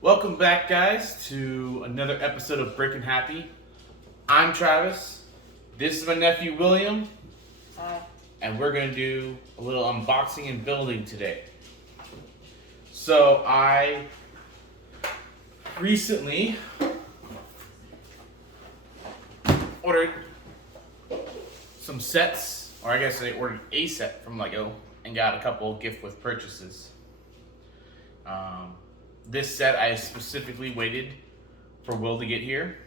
Welcome back, guys, to another episode of Breaking Happy. I'm Travis. This is my nephew William, and we're going to do a little unboxing and building today. So I recently ordered some sets, or I guess I ordered a set from Lego and got a couple gift with purchases. This set I specifically waited for Will to get here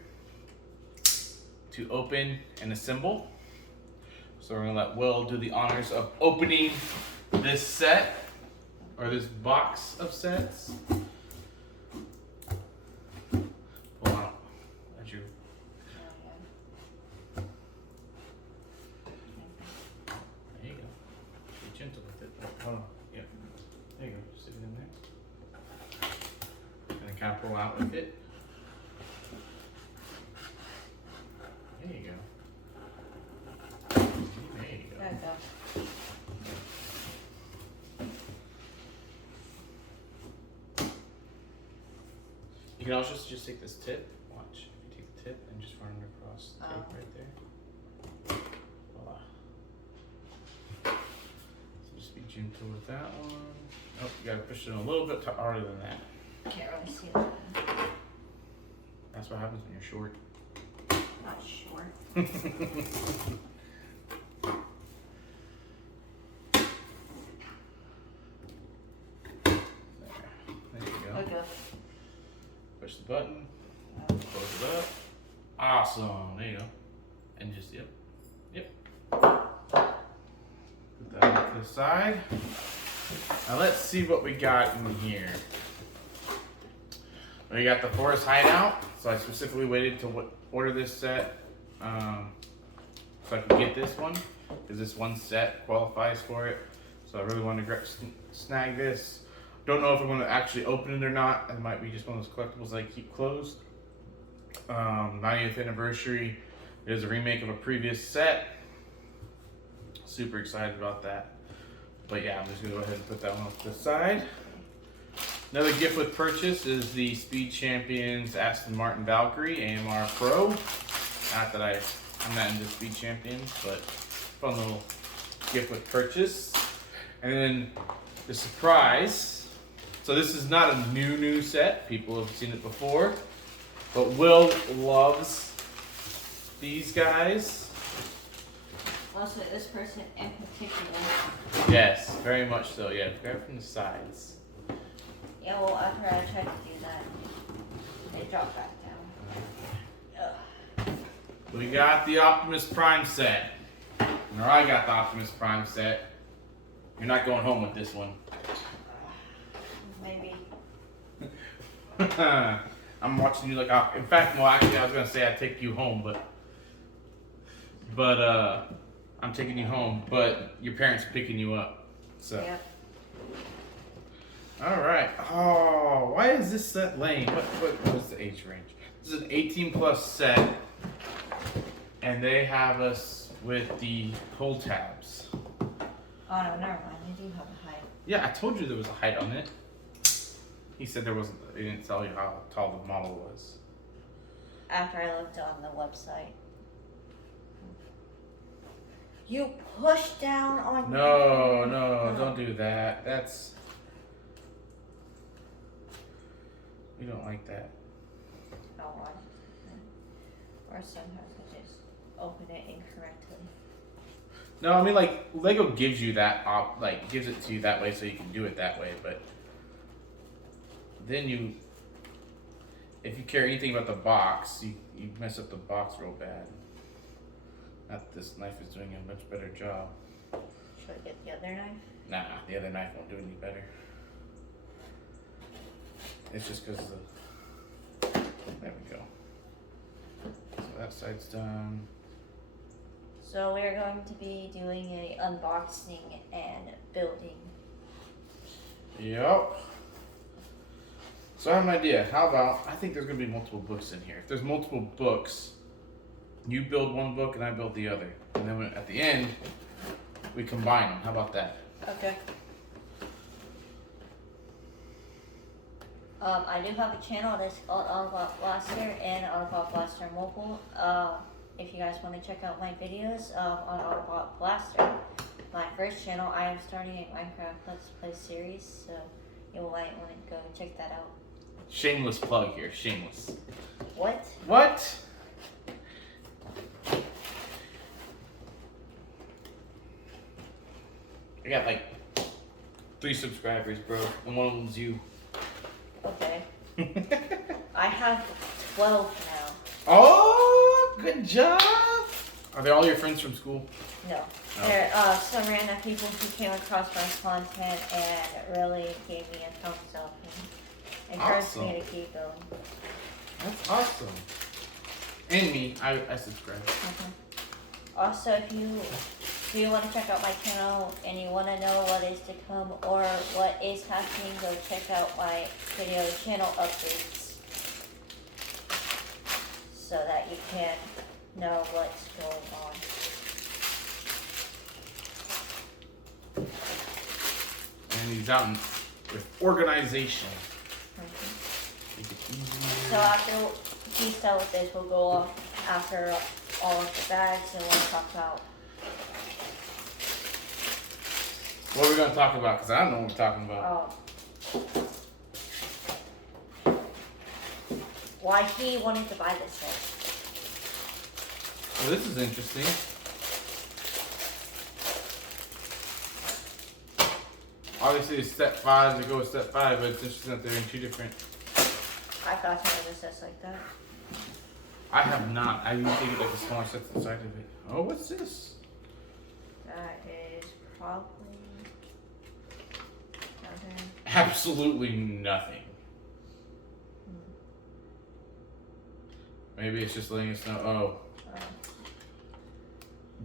to open and assemble. So we're gonna let Will do the honors of opening this set, or this box of sets. Pull out. That's your. There you go. Be gentle with it. Hold on. Yeah. There you go. Stick it in there. And then kind of pull out with it. There you go. There you go. There you go. You can also just take this tip. Watch. If you take the tip and just run it across the tape right there. Voila. So just be gentle with that one. Oh, you gotta push it in a little bit harder than that. Can't really see that. That's what happens when you're short. Not short. There you go. Okay. Push the button. Close it up. Awesome. There you go. And just, yep. Put that off to the side. Now let's see what we got in here. We got the Forest Hideout. So I specifically waited to order this set so I could get this one, because this one set qualifies for it. So I really wanted to snag this. Don't know if I'm going to actually open it or not. It might be just one of those collectibles I keep closed. 90th anniversary. It is a remake of a previous set. Super excited about that. But yeah, I'm just going to go ahead and put that one off to the side. Another gift with purchase is the Speed Champions Aston Martin Valkyrie AMR Pro. Not that I'm not into Speed Champions, but fun little gift with purchase. And then the surprise. So this is not a new set. People have seen it before. But Will loves these guys. Also, this person in particular. Yes, very much so. Yeah, grab from the sides. Yeah, well, after I tried to do that, they dropped back down. Ugh. We got the Optimus Prime set. Or I got the Optimus Prime set. You're not going home with this one. Maybe. I'm watching you like in fact, well, actually, I was gonna say I'd take you home, but I'm taking you home, but your parents are picking you up. So. Yep. All right. Oh, why is this set lame? What is the age range? This is an 18 plus set, and they have us with the pull tabs. Oh no, never mind. They do have a height. Yeah, I told you there was a height on it. He said there wasn't. He didn't tell you how tall the model was. After I looked on the website. You push down on. No, don't do that. That's. We don't like that. Oh, or sometimes I just open it incorrectly. No, I mean like Lego gives you that gives it to you that way so you can do it that way, but then if you care anything about the box, you mess up the box real bad. Not that this knife is doing a much better job. Should I get the other knife? Nah, the other knife won't do any better. It's just because there we go. So that side's done. So we're going to be doing a unboxing and building. Yep. So I have an idea. How about, I think there's going to be multiple books in here. If there's multiple books, you build one book and I build the other. And then at the end, we combine them. How about that? Okay. I do have a channel that's called All About Blaster and All About Blaster Mobile. If you guys want to check out my videos on All About Blaster, my first channel, I am starting a Minecraft Let's Play series, so you might want to go check that out. Shameless plug here, shameless. What? What? I got like 3 subscribers, bro, and one of them's you. Okay. I have 12 now. Oh, good job. Are they all your friends from school? No. Oh. They're some random people who came across my content and really gave me a thumbs up and encouraged me to keep going. That's awesome. And me, I subscribe. Also, if you want to check out my channel and you want to know what is to come or what is happening, go check out my video channel updates so that you can know what's going on. And he's out with organization. So after he's done with this, we'll go off after all of the bags and we'll talk about. What are we going to talk about? Because I don't know what we're talking about. Why he wanted to buy this set. Well, this is interesting. Obviously, it's step 5 to go with step 5, but it's interesting that they're in 2 different. I thought some of the sets like that. I have not. I usually get like a smaller set inside of it. Oh, what's this? That is probably nothing. Absolutely nothing. Maybe it's just letting us know.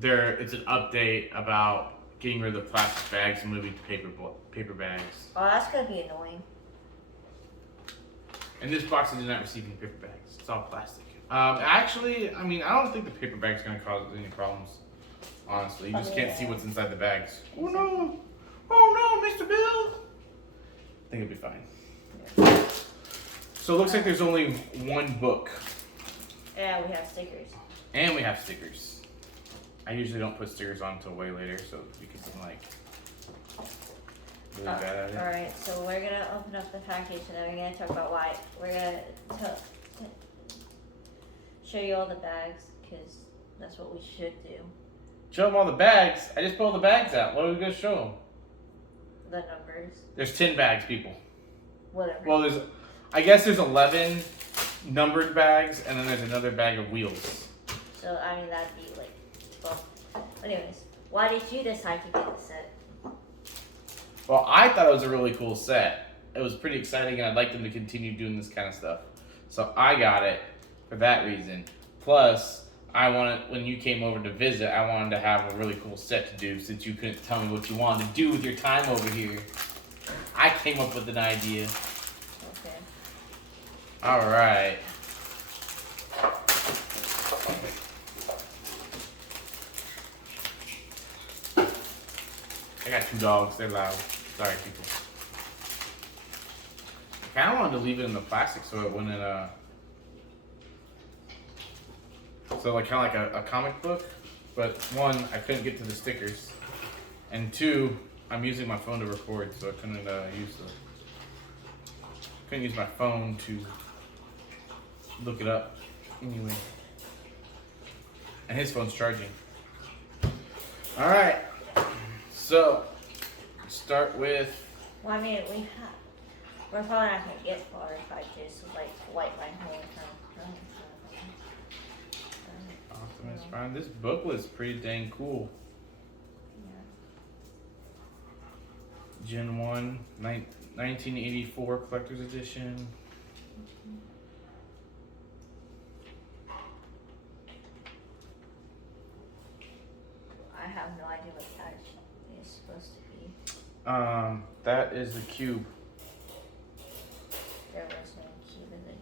It's an update about getting rid of the plastic bags and moving to paper bags. Oh, that's gonna be annoying. And this box did not receive any paper bags. It's all plastic. Actually, I mean, I don't think the paper bag's gonna cause any problems. Honestly, you just can't see what's inside the bags. Oh no! Oh no, Mr. Bill! I think it'll be fine. Yeah. So it looks like there's only 1 book. Yeah, we have stickers. And we have stickers. I usually don't put stickers on until way later, so because I'm like really bad at it. Alright, so we're gonna open up the package and then we're gonna talk about why. We're gonna show you all the bags, because that's what we should do. Show them all the bags? I just pulled the bags out. What are we gonna show them? The numbers. There's 10 bags, people. Whatever. Well, I guess there's 11 numbered bags, and then there's another bag of wheels. So, I mean, that'd be like 12. Anyways, why did you decide to get the set? Well, I thought it was a really cool set. It was pretty exciting, and I'd like them to continue doing this kind of stuff. So I got it for that reason. Plus, when you came over to visit, I wanted to have a really cool set to do since you couldn't tell me what you wanted to do with your time over here. I came up with an idea. Okay. Alright. I got 2 dogs, they're loud. Sorry, people. I kind of wanted to leave it in the plastic so it wouldn't, so like kind of like a comic book, but 1, I couldn't get to the stickers, and 2, I'm using my phone to record, so I couldn't use my phone to look it up anyway. And his phone's charging. All right, so start with. Well, I mean, we're probably not gonna get far if I just like wipe my whole phone. Optimus Prime. This booklet's pretty dang cool. Yeah. Gen 1, 1984 Collector's Edition. I have no idea what that is supposed to be. That is the cube. There was no cube in the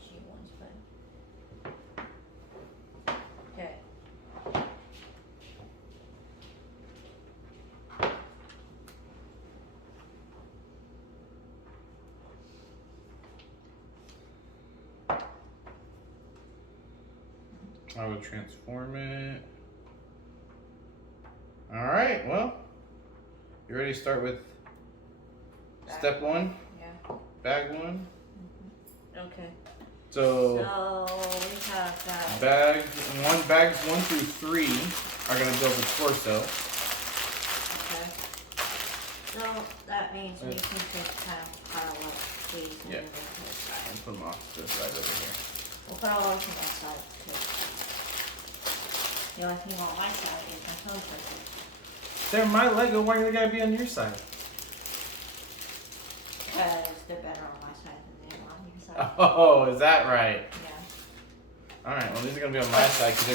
G ones, but okay. I would transform it. Alright, well, you ready to start with step one? Yeah. Bag one? Okay. So we have that. Bags 1 through 3 are going to build the torso. Okay. So that means we can just kind of pile up these and Yeah. then to the side. I'll put them off to the side over here. We'll put all ours on that side too. The only thing on my side is my phone person. They're my Lego, why do they gotta be on your side? Because they're better on my side than they are on your side. Oh, is that right? Yeah. Alright, well these are gonna be on my side because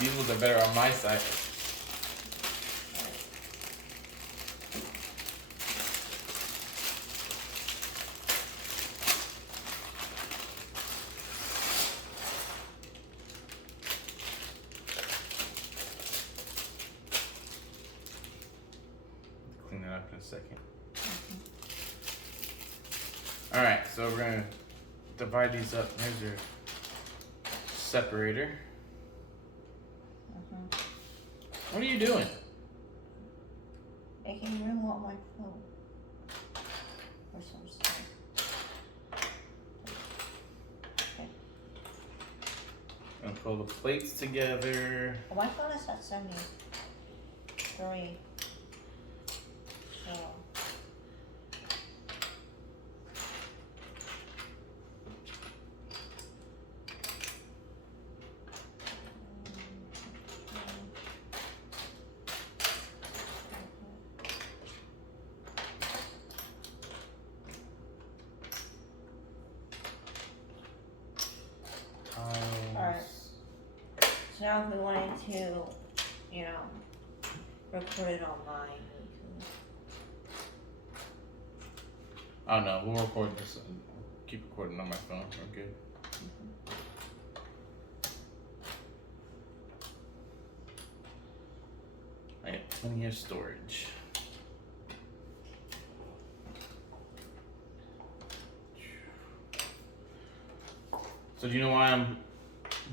these ones are better on my side. Clean that up in a second. Alright, so we're gonna divide these up. There's your separator. What are you doing? Making room on my phone. Or some stuff. Okay. Gonna pull the plates together. Well, my phone is at 73. So. Alright. So now if we wanted to, you know, record it on mine, we Oh no, we'll record this. Keep recording on my phone. We're good. I have plenty of storage. So do you know why I'm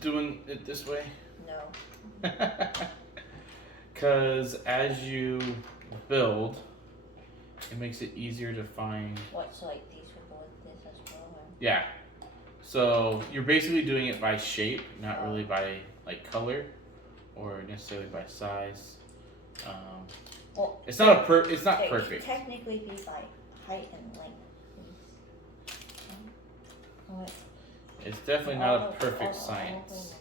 doing it this way? No. Because as you build, it makes it easier to find. What, so like these would go with this as well? Or? Yeah. So you're basically doing it by shape, not really by like color or necessarily by size. Well, it's not it's not it perfect. should technically be by height and length. Oh, wait. It's definitely not a perfect science.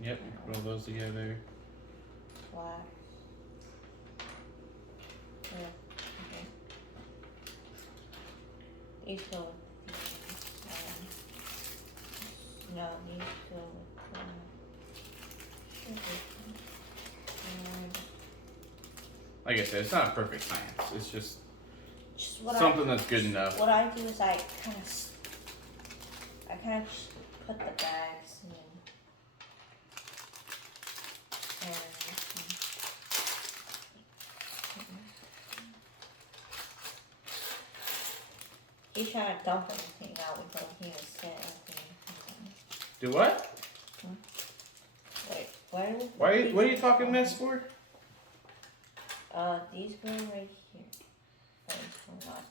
Yep, you roll those together. Black. Yeah, okay. These go with the, no, these go with Like I said, it's not a perfect science. It's just what something that's good enough. What I do is I kind of put the bags in. He's trying to dump everything out before he was set everything. Do what? Wait, where do we What are you talking mess for? These go right here. Oh, these go not.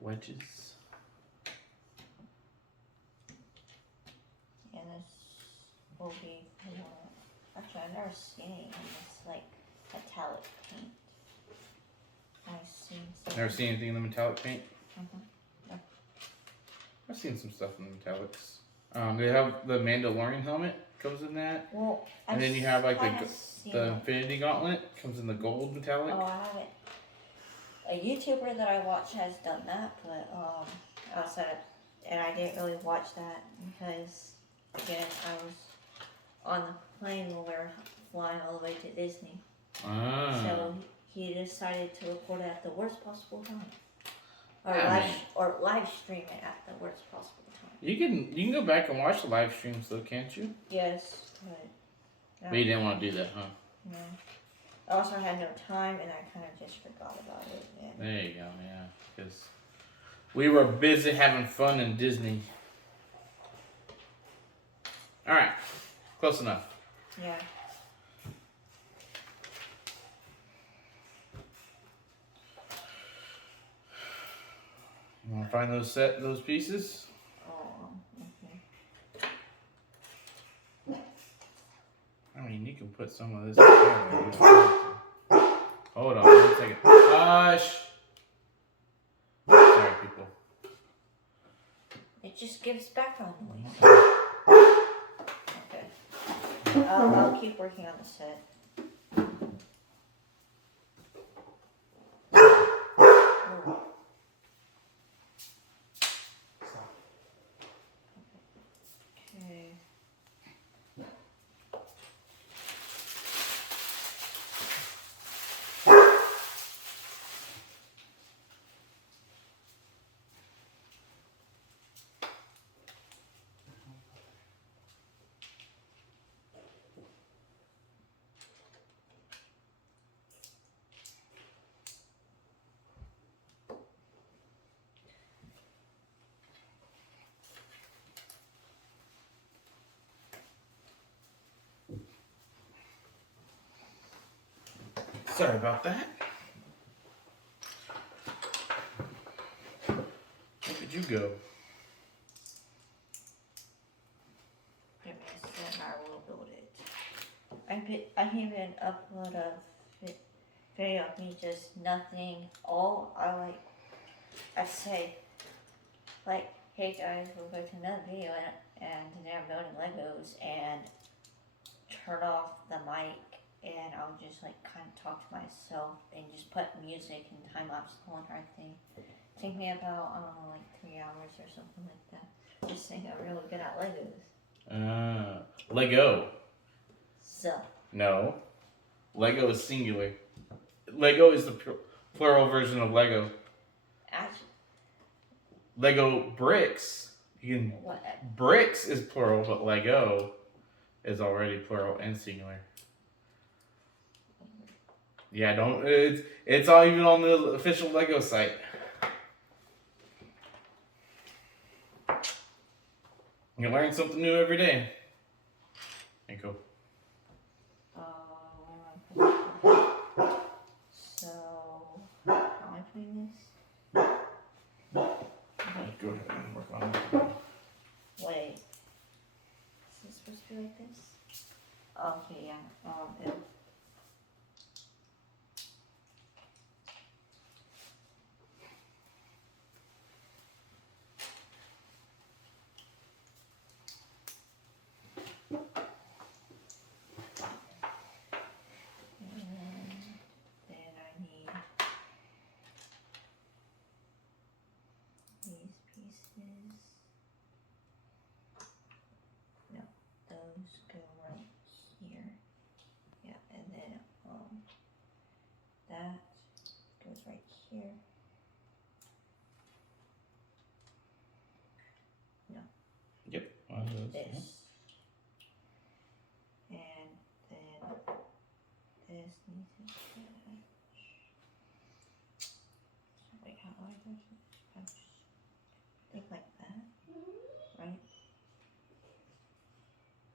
Wedges. And this will be for, actually I've never seen it in this like metallic paint. I've seen some. Never seen anything in the metallic paint? No. I've seen some stuff in the metallics. They have the Mandalorian helmet comes in that. Well, And then you have like seen the it. Infinity Gauntlet comes in the gold metallic. Oh, I haven't. A YouTuber that I watch has done that, but outside of, and I didn't really watch that because again I was on the plane when we were flying all the way to Disney. Ah. So he decided to record it at the worst possible time. I Or live stream it at the worst possible time. You can go back and watch the live streams though, can't you? Yes, But you didn't want to do that, huh? No. I also had no time, and I kind of just forgot about it. And There you go, yeah. Because we were busy having fun in Disney. Alright, close enough. yeah. You want to find those pieces? Oh, okay. I mean, you can put some of this together. Hold on, 1 second. Hush! Sorry, people. It just gives background noise. Okay. I'll keep working on the set. Oh. Okay. Sorry about that. Where did you go? Give me a set and I will build it. I can even upload a video of me just nothing. All I say, like, hey guys, we'll go to another video and today I'm building Legos and turn off the mic and I'll just like kind of talk to myself and just put music and time lapse the whole entire thing. Take me about, I don't know, like 3 hours or something like that. Just saying I'm really good at Legos. Lego. So. No. Lego is singular. Lego is the plural version of Lego. Actually. Lego bricks. What? Bricks is plural, but Lego is already plural and singular. Yeah, it's all even on the official Lego site. You learn something new every day. There you go. So, how am I putting this? Okay. Go ahead and work on it. Wait. Is this supposed to be like this? Okay, yeah. Then I need these pieces. No, those go right here. Yeah, and then that goes right here. No. Yep. One of those. This. And then this needs to match. Wait, how do I do this? I think like that, right?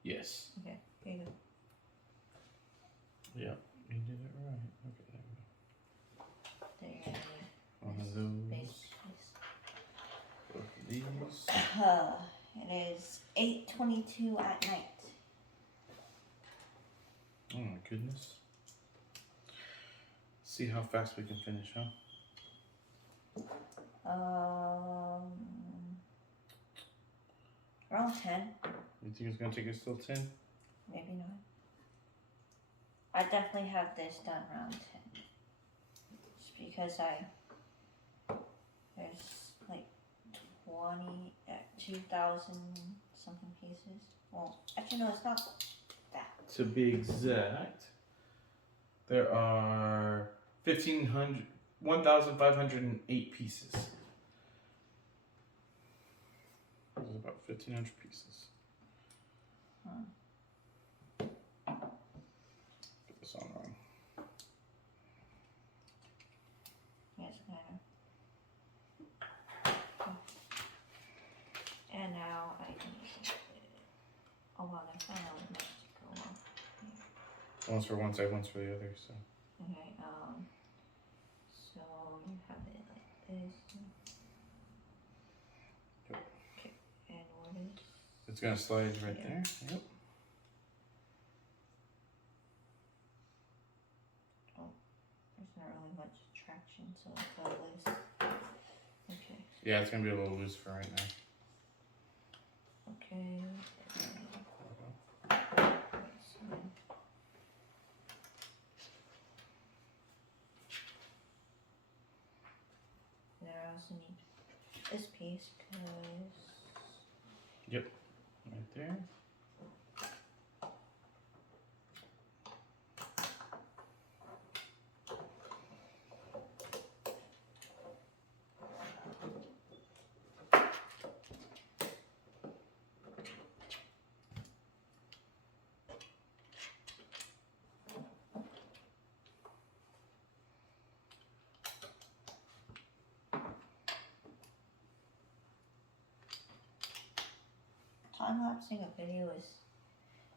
Yes. Okay, here you go. Yep. You did it right. Okay, there we go. There. One of those. Base Both of these. It is 8:22 at night. Oh my goodness. See how fast we can finish, huh? Around 10. You think it's gonna take us till 10? Maybe not. I definitely have this done around 10. Just because there's like 2,000 something pieces. Well, actually no, it's not that. To be exact, There are 1,508 pieces. There's about 1,500 pieces. Get this on wrong. Yes, kind of. And now I can use it. Oh well, there's not really much to go on. One's for one side, one's for the other. So. Okay. So you have it like this. Yep. Okay. And what is? It's gonna slide right there. Yep. There's not really much traction, so it's all loose. Okay. Yeah, it's gonna be a little loose for right now. Okay. Now I also need this piece because. Yep. Right there. Time-lapsing a video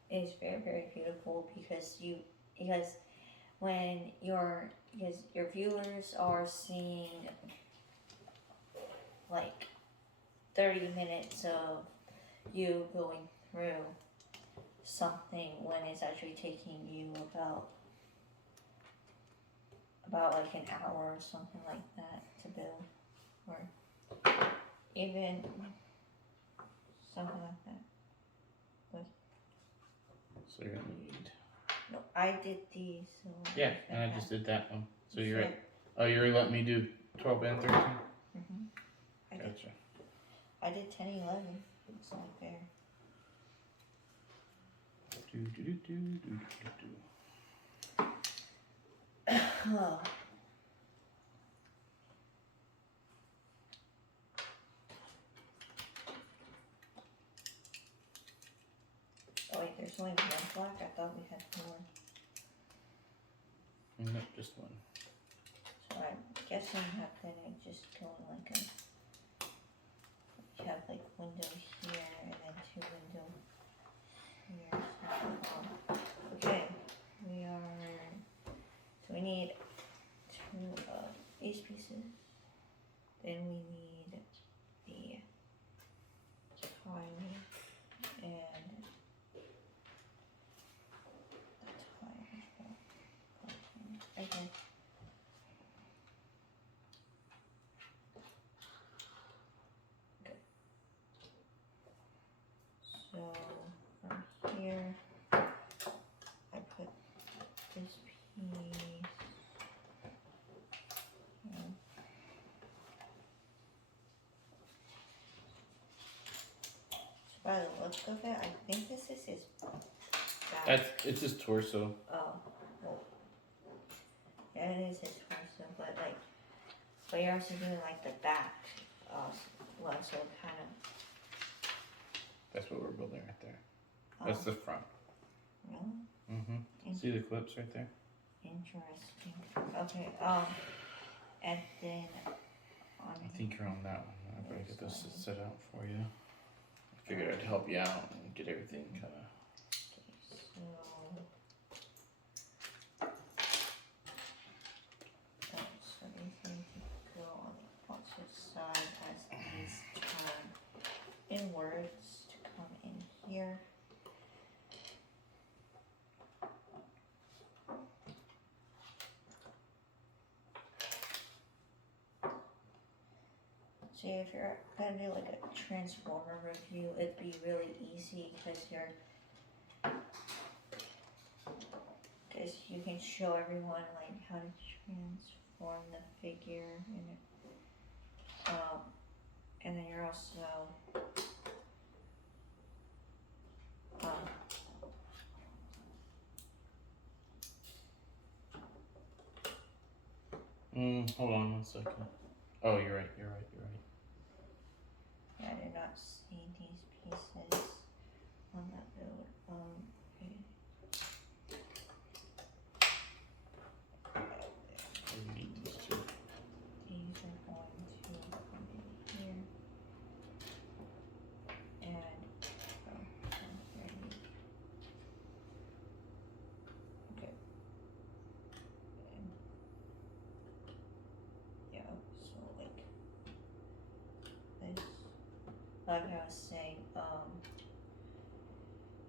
is very, very beautiful because when your viewers are seeing like 30 minutes of you going through something when it's actually taking you about like an hour or something like that to build, or even something like that. So you're gonna need. No, I did these. So Yeah, and I just did that one. So you're Sure. at. Oh, you're letting me do 12 and 13. Gotcha. I did 10 and 11. It's not fair. Do do do do do do do. Oh wait, there's only one black? I thought we had more. Nope, just one. So I'm guessing I'm gonna just go like a... You have like window here and then 2 windows here. So, okay, so we need 2 of these pieces. Then we need the tile and okay. Good. So from here, I put this piece. Here. So by the look of it, I think this is his back. It's his torso. Oh, well, yeah, it is his torso, but you're also doing like the back, well, so kind of. That's what we're building right there. That's the front. Really? Mm-hmm. See the clips right there? Interesting. Okay, and then on. I think you're on that one. I'm gonna get this set out for you. I figured I'd help you out and get everything kind of. So everything to go on the opposite side as these turn inwards to come in here. See, if you're gonna do like a transformer review, it'd be really easy because you can show everyone like how to transform the figure and then you're also Hold on 1 second. Oh, you're right. You're right. You're right. Yeah, I did not see these pieces on that build. Okay. We need these two. These are going to come in here. And ready. Okay. And, yeah, so like this. Like I was saying,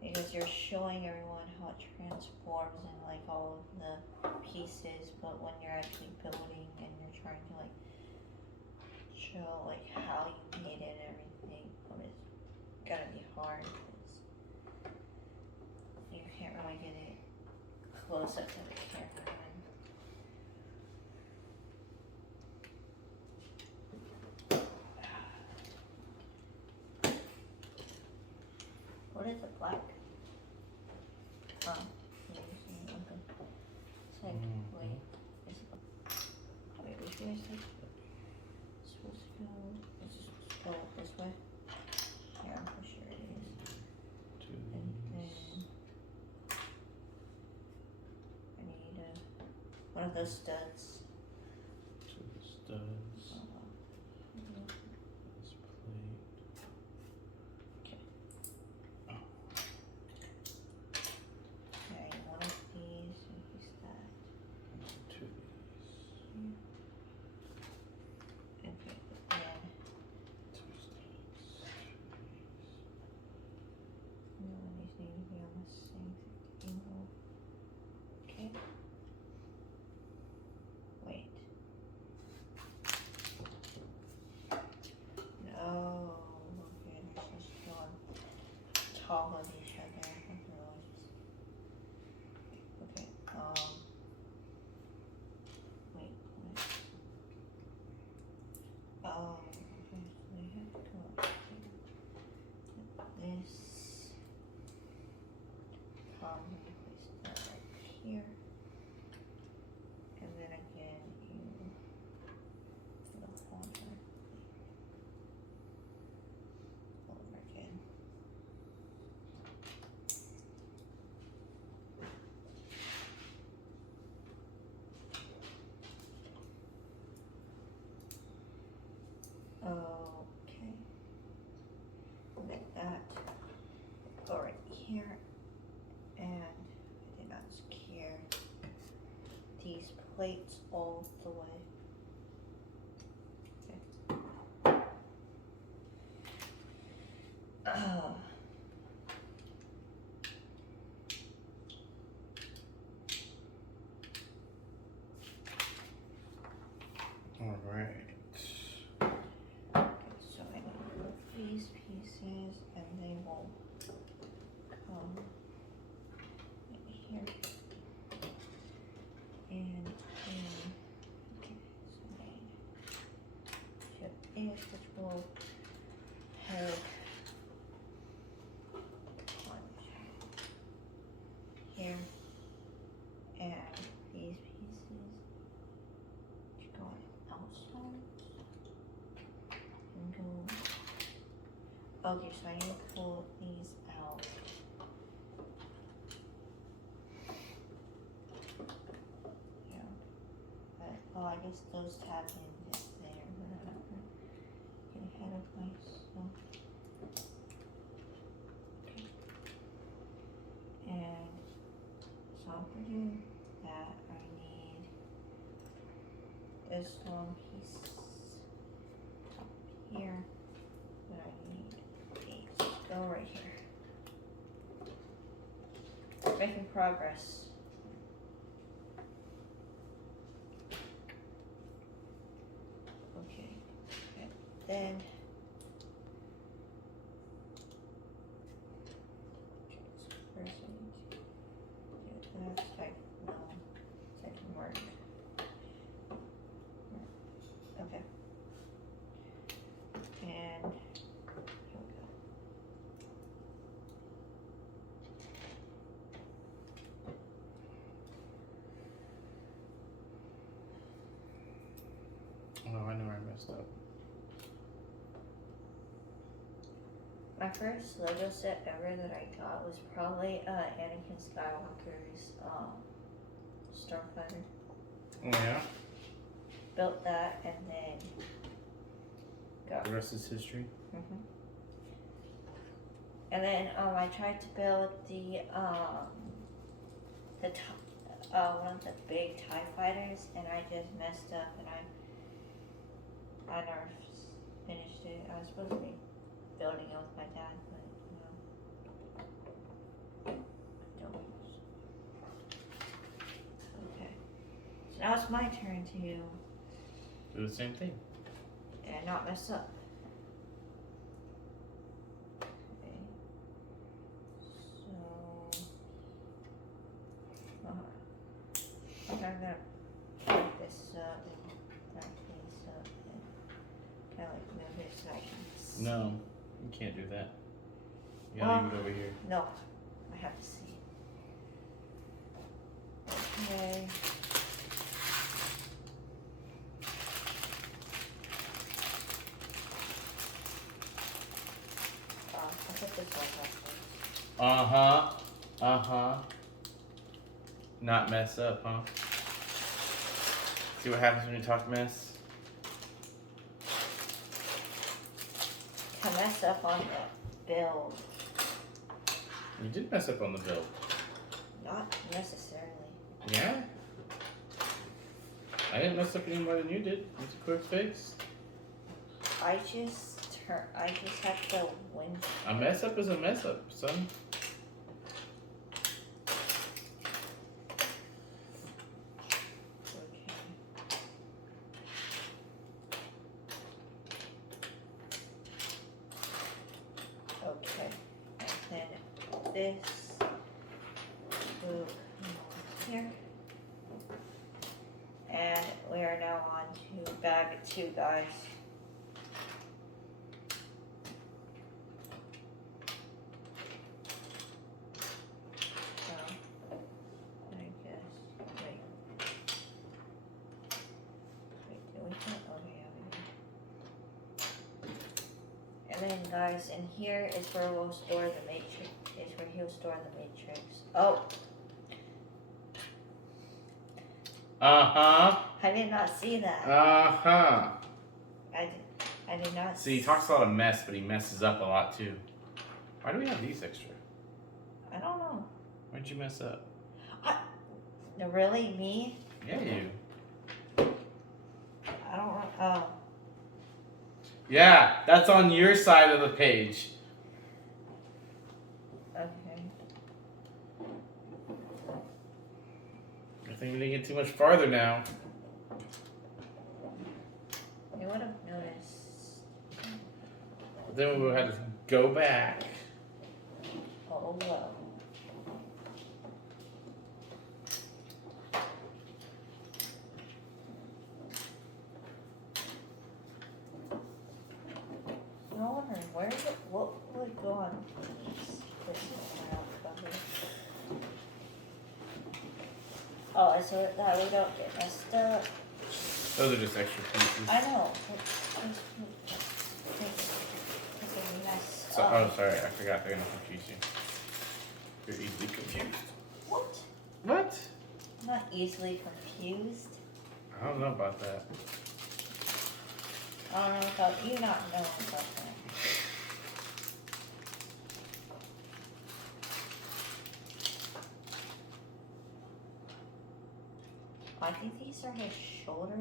because you're showing everyone how it transforms and like all of the pieces, but when you're actually building and you're trying to like show like how you made it and everything, it's gotta be hard because you can't really get it close up to the camera. What is the black? Oh, yeah, okay. It's like, wait, is it, wait, which way is it? It's supposed to go, is it supposed to go this way? Yeah, I'm pretty sure it is. And then, I need one of those studs. Two studs. Hold on. This plate. Okay. Oh. Okay, one of these, and he's that. Two of these. Okay, but then, Two studs. no, these need to be on the same angle. Okay. Wait. No. Okay, they're supposed to go on top of each other. Okay. Wait. What? Oh. Okay. So they have to go up here. This. Probably place that right here. And then again, you the holder over again. Okay. Let that go right here. And I did not secure these plates all the way. Okay. All right. Okay, so I need to put these pieces and they will come in here. And then, okay, so I need chip this, which will have one here. And these pieces go on outside and go. Okay, so I need to pull these out. Yeah. But, oh, I guess those tap in just there, but I'm not gonna get ahead of myself. Okay. And so for doing that, I need this long piece up here, but I need these to go right here. Making progress. Okay, and then so first I need to do that type. No, that can work. Okay. And here we go. messed up. My first Lego set ever that I got was probably Anakin Skywalker's Starfighter. Oh, yeah? Built that and then got. The rest is history. Mm-hmm. And then I tried to build the one of the big TIE fighters, and I just messed up, and I never finished it. I was supposed to be building it with my dad, but don't. Okay, so now it's my turn to Do the same thing. and not mess up. Okay, so I'm gonna pick this up and that piece up and kind of like move it so I can. No, you can't do that. You gotta leave it over here. No, I have to see. Okay. I'll put this one up first. Not mess up, huh? See what happens when you talk mess? To mess up on the build, You did mess up on the build. not necessarily. Yeah? I didn't mess up any more than you did. It's a quick fix. I just had to win. A mess up is a mess up, son. Okay, and then this will come here. And we are now on to bag 2, guys. So, I guess, wait, do we put, okay, yeah, we do. And then guys, in here is where we'll store the matrix, is where he'll store the matrix. Oh! Uh-huh. I did not see that. Uh-huh. I did not See, he talks a lot of mess, but he messes up a lot too. Why do we have these extra? I don't know. Why'd you mess up? No, really? Me? Yeah, you. I don't know. Oh. Yeah, that's on your side of the page. Okay. I think we didn't get too much farther now. You would have noticed. Then we would have to go back. Oh, well. I'm wondering, where is it? What would go on this cover? Oh, so that we don't get messed up. Those are just extra pieces. I know. It's a mess So, up. oh, sorry, I forgot. They're gonna confuse you. You're easily confused. What? What? I'm not easily confused. I don't know about that. I don't know about you not knowing about that. I think these are his shoulder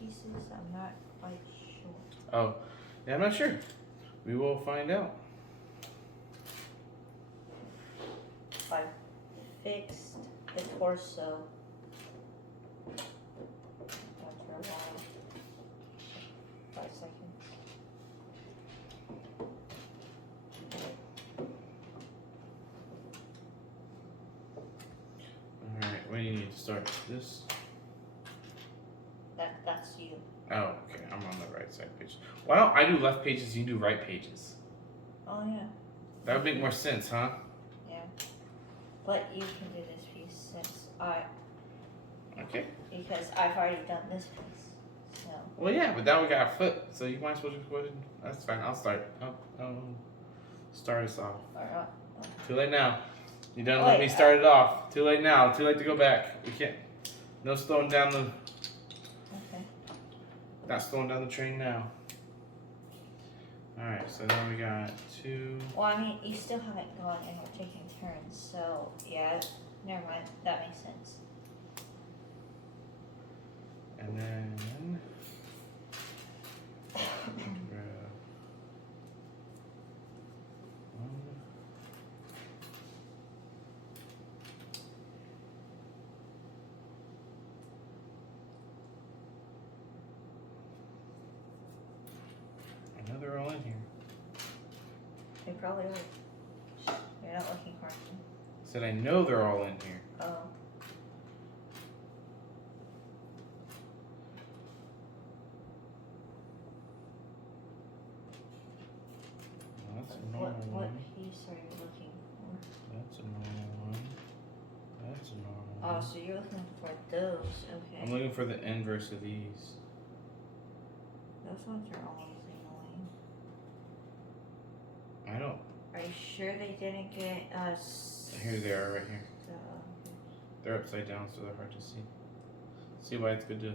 pieces. I'm not quite sure. Oh, yeah, I'm not sure. We will find out. I fixed the torso after a while. 5 seconds. Alright, what do you need to start? This? That's you. Oh, okay, I'm on the right side page. Why don't I do left pages, you do right pages? Oh yeah. That would make more sense, huh? Yeah. But you can do this piece since Okay. because I've already done this piece. So. Well, yeah, but now we got a foot, so you might as well just go ahead. That's fine. I'll start. I'll start us off. Too late now. You done let me start it off. Too late now. Too late to go back. We can't. No slowing down the. Okay. Not slowing down the train now. All right. So then we got 2. Well, I mean, you still haven't gone and we're taking turns, so yeah. Never mind. That makes sense. And then. I know they're all in here. They probably are. You're not looking hard. I said I know they're all in here. Oh. Well, that's a normal What one. piece are you looking for? That's a normal one. That's a normal Oh, one. so you're looking for those. Okay. I'm looking for the inverse of these. Those ones are always annoying. I don't. Are you sure they didn't get us? Here they are, right here. They're upside down, so they're hard to see. See why it's good to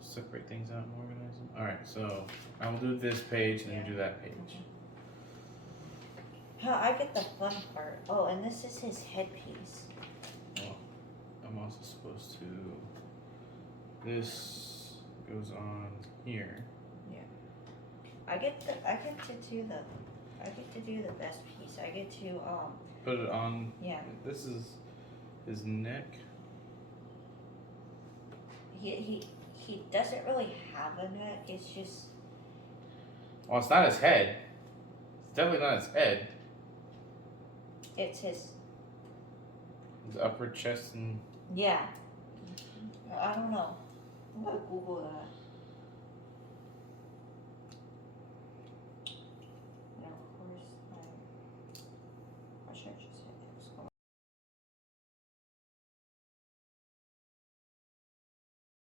separate things out and organize them. All right, so I will do this page, and then you do that page. Okay. I get the fun part. Oh, and this is his headpiece. Well, I'm also supposed to. This goes on here. Yeah. I get to do the best piece. I get to Put it on. Yeah. This is his neck. He doesn't really have a neck. It's just. Well, it's not his head. It's definitely not his head. It's his. His upper chest and. Yeah. I don't know. I'm gonna Google that. And of course, I should just